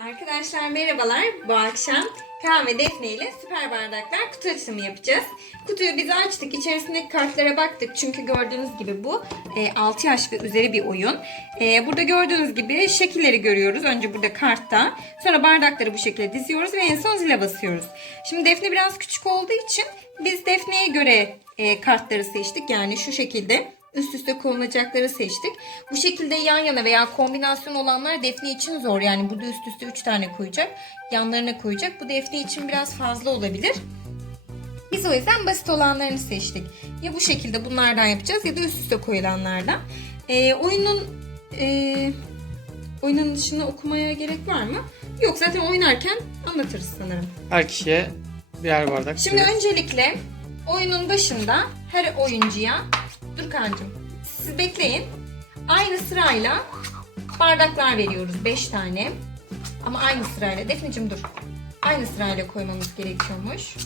Arkadaşlar merhabalar. Bu akşam Kaan ve Defne ile süper bardaklar kutu açımı yapacağız. Kutuyu biz açtık. İçerisindeki kartlara baktık. Çünkü gördüğünüz gibi bu e, 6 yaş ve üzeri bir oyun. E, burada gördüğünüz gibi şekilleri görüyoruz. Önce burada kartta. Sonra bardakları bu şekilde diziyoruz ve en son zile basıyoruz. Şimdi Defne biraz küçük olduğu için biz Defne'ye göre e, kartları seçtik. Yani şu şekilde üst üste konulacakları seçtik. Bu şekilde yan yana veya kombinasyon olanlar Defne için zor. Yani burada üst üste 3 tane koyacak. Yanlarına koyacak. Bu Defne için biraz fazla olabilir. Biz o yüzden basit olanlarını seçtik. Ya bu şekilde bunlardan yapacağız ya da üst üste koyulanlardan. Ee, oyunun e, oyunun dışında okumaya gerek var mı? Yok zaten oynarken anlatırız sanırım. Her kişiye birer bardak. Şimdi suyu. öncelikle oyunun başında her oyuncuya dur kancım siz bekleyin. Aynı sırayla bardaklar veriyoruz 5 tane. Ama aynı sırayla Defneciğim dur. Aynı sırayla koymamız gerekiyormuş.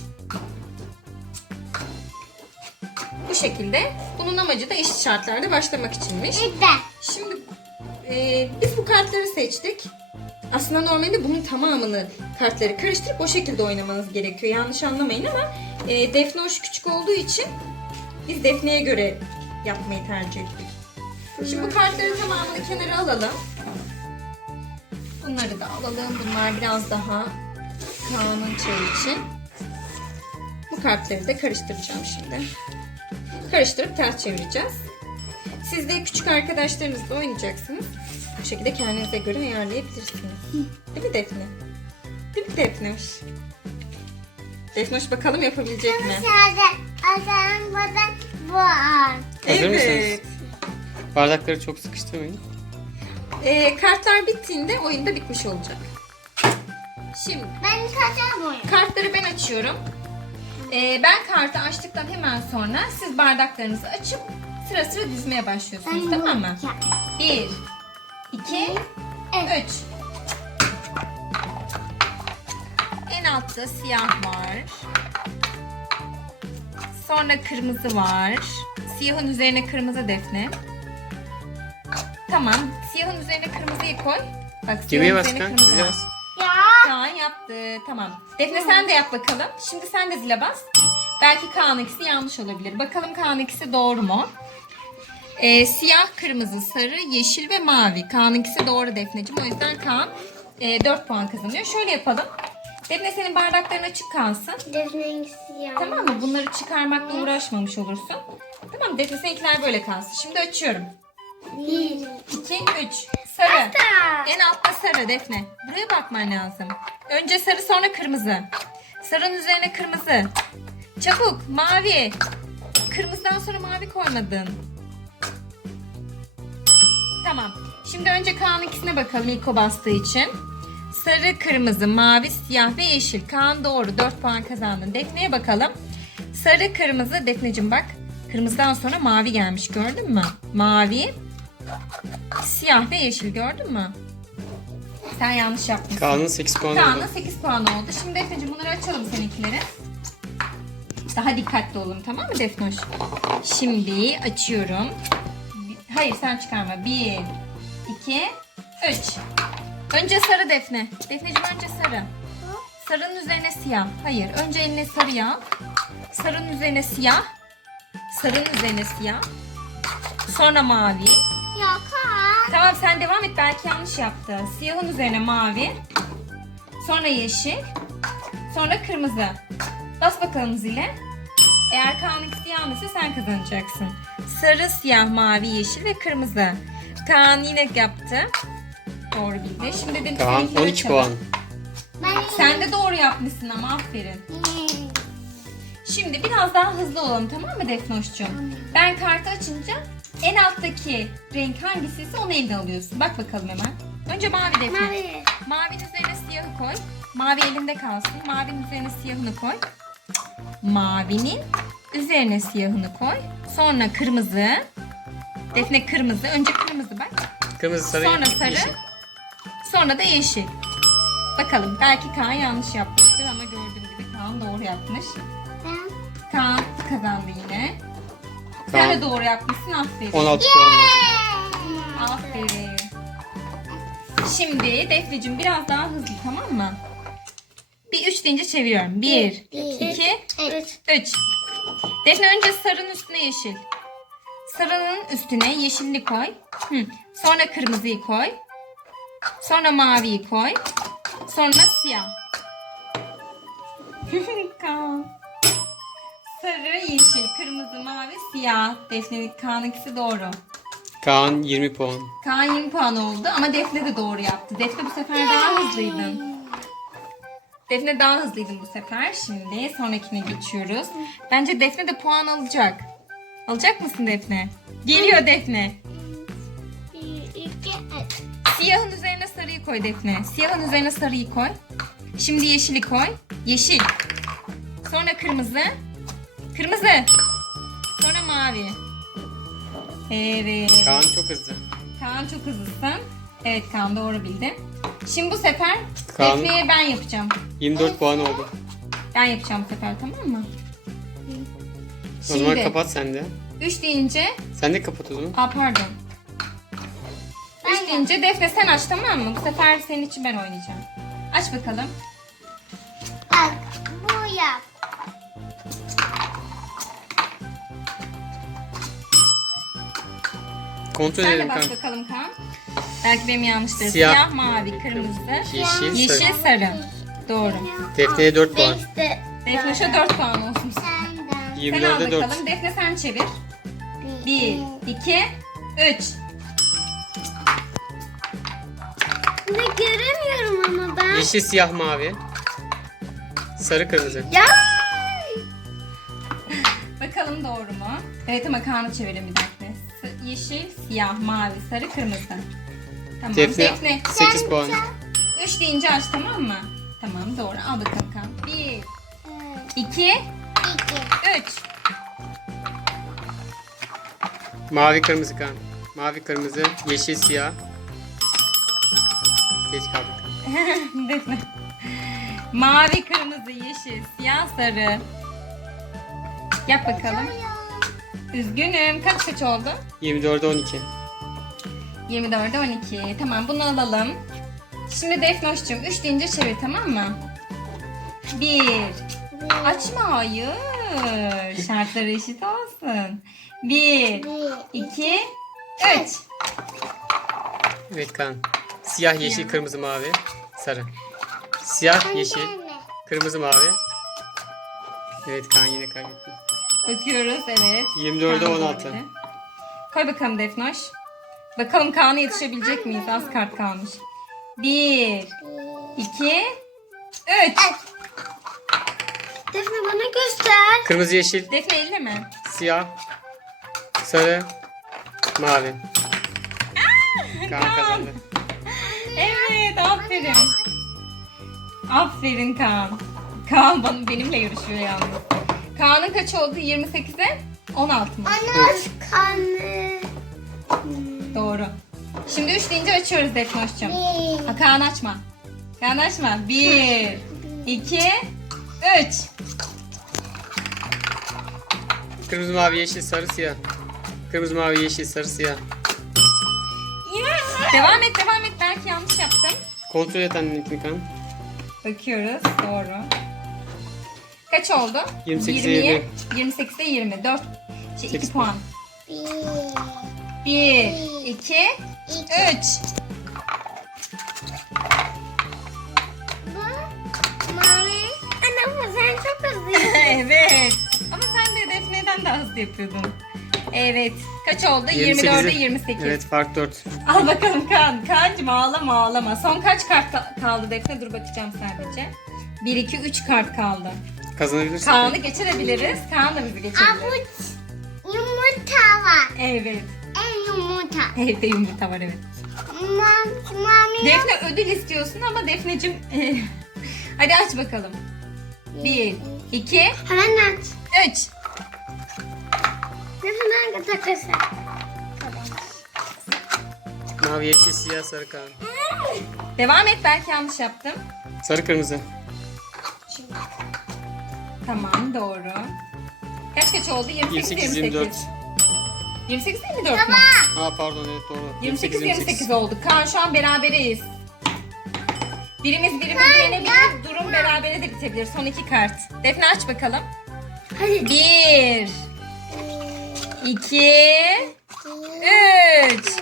Bu şekilde. Bunun amacı da eşit şartlarda başlamak içinmiş. Şimdi e, biz bu kartları seçtik. Aslında normalde bunun tamamını kartları karıştırıp o şekilde oynamanız gerekiyor. Yanlış anlamayın ama e, Defne hoş küçük olduğu için biz Defne'ye göre yapmayı tercih ettik. Şimdi bu kartları tamamını kenara alalım. Bunları da alalım. Bunlar biraz daha Kaan'ın çayı için. Bu kartları da karıştıracağım şimdi. Karıştırıp ters çevireceğiz. Siz de küçük arkadaşlarınızla oynayacaksınız. Bu şekilde kendinize göre ayarlayabilirsiniz. Değil mi Defne? Değil mi Defneş? Defneş bakalım yapabilecek mi? Hazır mısınız? Bardakları çok sıkıştırmayın. Ee, kartlar bittiğinde oyun da bitmiş olacak. Şimdi kartları ben açıyorum. Ee, ben kartı açtıktan hemen sonra siz bardaklarınızı açıp sıra sıra dizmeye başlıyorsunuz tamam mı? Bir, iki, üç. En altta siyah var. Sonra kırmızı var. Siyahın üzerine kırmızı defne. Tamam. Siyahın üzerine kırmızıyı koy. Bak siyahın üzerine kırmızı Zile var. bas. Kaan yaptı. Tamam. Defne sen de yap bakalım. Şimdi sen de zile bas. Belki Kaan ikisi yanlış olabilir. Bakalım Kaan ikisi doğru mu? Ee, siyah, kırmızı, sarı, yeşil ve mavi. Kaan'ın ikisi doğru Defneciğim. O yüzden Kaan e, 4 puan kazanıyor. Şöyle yapalım. Defne senin bardakların açık kalsın. Tamam mı? Bunları çıkarmakla uğraşmamış olursun. Tamam? Defne seninkiler böyle kalsın. Şimdi açıyorum. 2, 3. Sarı. En altta sarı Defne. Buraya bakman lazım. Önce sarı sonra kırmızı. Sarının üzerine kırmızı. Çabuk mavi. Kırmızıdan sonra mavi koymadın. Tamam. Şimdi önce Kaan'ın ikisine bakalım ilk o bastığı için. Sarı, kırmızı, mavi, siyah ve yeşil. Kaan doğru. 4 puan kazandın. Defne'ye bakalım. Sarı, kırmızı. Defneciğim bak. Kırmızıdan sonra mavi gelmiş. Gördün mü? Mavi, siyah ve yeşil. Gördün mü? Sen yanlış yapmışsın. Kaan'ın 8 puanı Kaan'ın oldu. 8 puan oldu. Şimdi Defneciğim bunları açalım seninkileri. Daha dikkatli olun tamam mı Defnoş? Şimdi açıyorum. Hayır sen çıkarma. 1, 2, 3. Önce sarı Defne. Defneciğim önce sarı. Sarının üzerine siyah. Hayır. Önce eline sarı al. Sarının üzerine siyah. Sarının üzerine siyah. Sonra mavi. Tamam sen devam et. Belki yanlış yaptı. Siyahın üzerine mavi. Sonra yeşil. Sonra kırmızı. Bas bakalım zile. Eğer Kaan'ın ikisi yanlışsa sen kazanacaksın. Sarı, siyah, mavi, yeşil ve kırmızı. Kaan yine yaptı. Doğru bildi. Şimdi de Kaan seninkileri 12 açalım. puan. Sen de doğru yapmışsın ama aferin. Şimdi biraz daha hızlı olalım tamam mı Defnoş'cum? Ben kartı açınca en alttaki renk hangisiyse onu elde alıyorsun. Bak bakalım hemen. Önce mavi Defne. Mavinin üzerine siyahı koy. Mavi elinde kalsın. Mavinin üzerine siyahını koy. Mavinin üzerine siyahını koy. Sonra kırmızı. Defne kırmızı. Önce kırmızı bak. Kırmızı, sarı, Sonra sarı. yeşil. Sonra da yeşil. Bakalım belki Kaan yanlış yapmıştır ama gördüğüm gibi Kaan doğru yapmış. Kaan kazandı yine. Sen de Kaan doğru yapmışsın aferin. 16 puan oldu. Aferin. Şimdi Defne'cim biraz daha hızlı tamam mı? Bir üç deyince çeviriyorum. Bir, iki, Evet. üç. Defne önce sarının üstüne yeşil. Sarının üstüne yeşilli koy. Hı. Sonra kırmızıyı koy. Sonra maviyi koy. Sonra siyah. Sarı, yeşil, kırmızı, mavi, siyah. Defne'nin Kaan'ınkisi doğru. Kaan 20 puan. Kaan 20 puan oldu ama Defne de doğru yaptı. Defne bu sefer daha hızlıydın. Defne daha hızlıydın bu sefer. Şimdi sonrakine geçiyoruz. Bence Defne de puan alacak. Alacak mısın Defne? Geliyor Defne. Siyahın üzerine sarıyı koy Defne. Siyahın üzerine sarıyı koy. Şimdi yeşili koy. Yeşil. Sonra kırmızı. Kırmızı. Sonra mavi. Evet. Kaan çok hızlı. Kaan çok hızlısın. Evet Kaan doğru bildin. Şimdi bu sefer Kaan- Defne'ye ben yapacağım. 24 puan oldu. Ben yapacağım bu sefer tamam mı? O zaman Şimdi kapat sen de. 3 deyince... Sen de kapat o zaman. Aa pardon. 3 deyince Defne sen aç tamam mı? Bu sefer senin için ben oynayacağım. Aç bakalım. Bak bu yap. Kontrol Sen de edelim bak bakalım Kaan. Belki benim yanlıştır. Siyah. Siyah, mavi, kırmızı, Yeşil, yeşil, sarı. sarı. Doğru. Defne'ye 4 puan. Beşte. Defne şu 4 puan olsun. Senden. Sen al 24'e 4. bakalım. Defne sen çevir. 1, 2, 3. Ne göremiyorum ama ben. Yeşil, siyah, mavi. Sarı, kırmızı. Ya. Bakalım doğru mu? Evet ama Kaan'ı çevirelim bir dakika. S- Yeşil, siyah, mavi, sarı, kırmızı. Tamam. Defne Defne. 8 puan. 3 deyince aç tamam mı? Tamam doğru. Al bakalım Kaan. 1, 2, İki. 3. Mavi, kırmızı Kaan. Mavi, kırmızı, yeşil, siyah. Geç kaldık. Defne. Mavi, kırmızı, yeşil, siyah, sarı. Yap bakalım. Üzgünüm. Kaç kaç oldu? 24'e 12. 24'e 12. Tamam bunu alalım. Şimdi Defnoş'cum 3 deyince çevir tamam mı? 1. Açma hayır. Şartları eşit olsun. 1. Bir. 2. 3. Evet Kaan. Siyah, yeşil, kırmızı, mavi. Sarı. Siyah, yeşil, kırmızı, mavi. Evet Kaan yine kaybetti. Bakıyoruz evet. 24'e Kaan 16. doğru. Koy bakalım Defnoş. Bakalım Kaan'a yetişebilecek miyiz? Az kart kalmış. 1. 2. 3. Defne bana göster. Kırmızı, yeşil, Defne elle mi? siyah, sarı, mavi. Kaan kazandı. Evet aferin. Aferin Kaan. Kaan bana, benimle yarışıyor yalnız. Kaan'ın kaç oldu? 28'e 16 mı? Ana kanı. Doğru. Şimdi 3 deyince açıyoruz Defnoş'cum. Bir. Ha, Kaan açma. Kaan açma. 1, 2, 3. Kırmızı, mavi, yeşil, sarı, siyah. Kırmızı, mavi, yeşil, sarı, siyah. Devam et devam Kontrol et anneninkini Kaan. Bakıyoruz. Doğru. Kaç oldu? 28'e 20'ye 28'e 20. 4. Şey, 2 Sekiz puan. Bir. 1, 2, 3. Bu mavi. Ana bu sen çok hızlısın. evet. Ama sen de Defne'den daha hızlı yapıyordun. Evet. Kaç oldu? 24'e 28. Evet fark 4. Al bakalım Kaan. Kaan'cım ağlama ağlama. Son kaç kart ka- kaldı Defne? Dur bakacağım sadece. 1, 2, 3 kart kaldı. Kazanabilirsin. Kaan'ı geçirebiliriz. Kaan da bizi geçebilir. Avuç yumurta var. Evet. En yumurta. Evde yumurta var evet. Mam, mami. Defne ödül istiyorsun ama Defne'cim... e, Hadi aç bakalım. 1, 2, Hemen aç. 3. Hangi takası? Mavi, yeşil, siyah, sarı Kaan. Devam et belki yanlış yaptım. Sarı, kırmızı. Tamam doğru. Kaç kaç oldu? 28, 28, 28. 24. 28 24 mu? Ha pardon evet doğru. 28 28 oldu. Kaan şu an berabereyiz. Birimiz birimizi yenebilir. Durum berabere de bitebilir. Son iki kart. Defne aç bakalım. Hadi. Bir, iki, üç.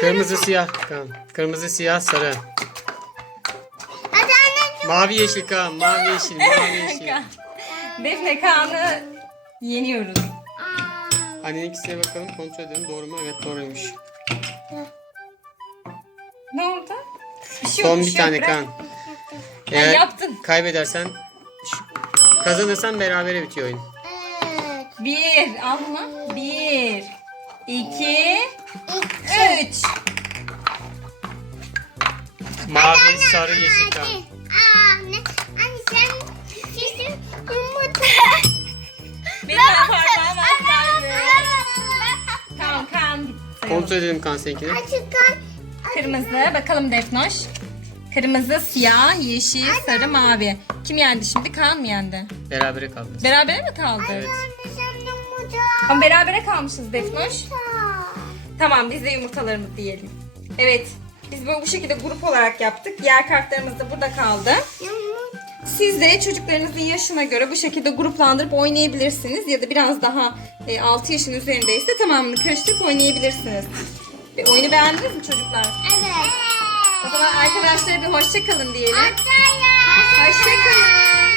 Kırmızı siyah Kaan. Kırmızı siyah sarı. Hadi. Mavi yeşil Kaan. Mavi yeşil. Mavi yeşil. Defne Kaan'ı yeniyoruz. Aa, Anneninkisine bakalım kontrol edelim. Doğru mu? Evet doğruymuş. Ne oldu? Bir şey yok, Son bir bir şey yok. tane Bırak. Kaan. Eğer yaptın. kaybedersen şu- kazanırsan berabere bitiyor oyun. Bir, al bunu. Bir, iki, üç. Mavi, sarı, yeşil anne. Anne sen sizin yumurta. Benim parmağım atlardı. Tamam sayalım. Kontrol edelim Kaan seninkini. Açıktan. Kırmızı. Bakalım Defnoş. Kırmızı, siyah, yeşil, sarı, mavi. Kim yendi şimdi? Kaan mı yendi? Berabere kaldınız. Berabere mi kaldı? Evet. Ama berabere kalmışız Defnoş. Tamam biz de yumurtalarımızı diyelim. Evet. Biz böyle bu şekilde grup olarak yaptık. Diğer kartlarımız da burada kaldı. Siz de çocuklarınızın yaşına göre bu şekilde gruplandırıp oynayabilirsiniz. Ya da biraz daha e, 6 yaşın üzerindeyse tamamını karıştırıp oynayabilirsiniz. E, oyunu beğendiniz mi çocuklar? Evet. O zaman arkadaşlara bir hoşça kalın diyelim. Ataya. Hoşça kalın.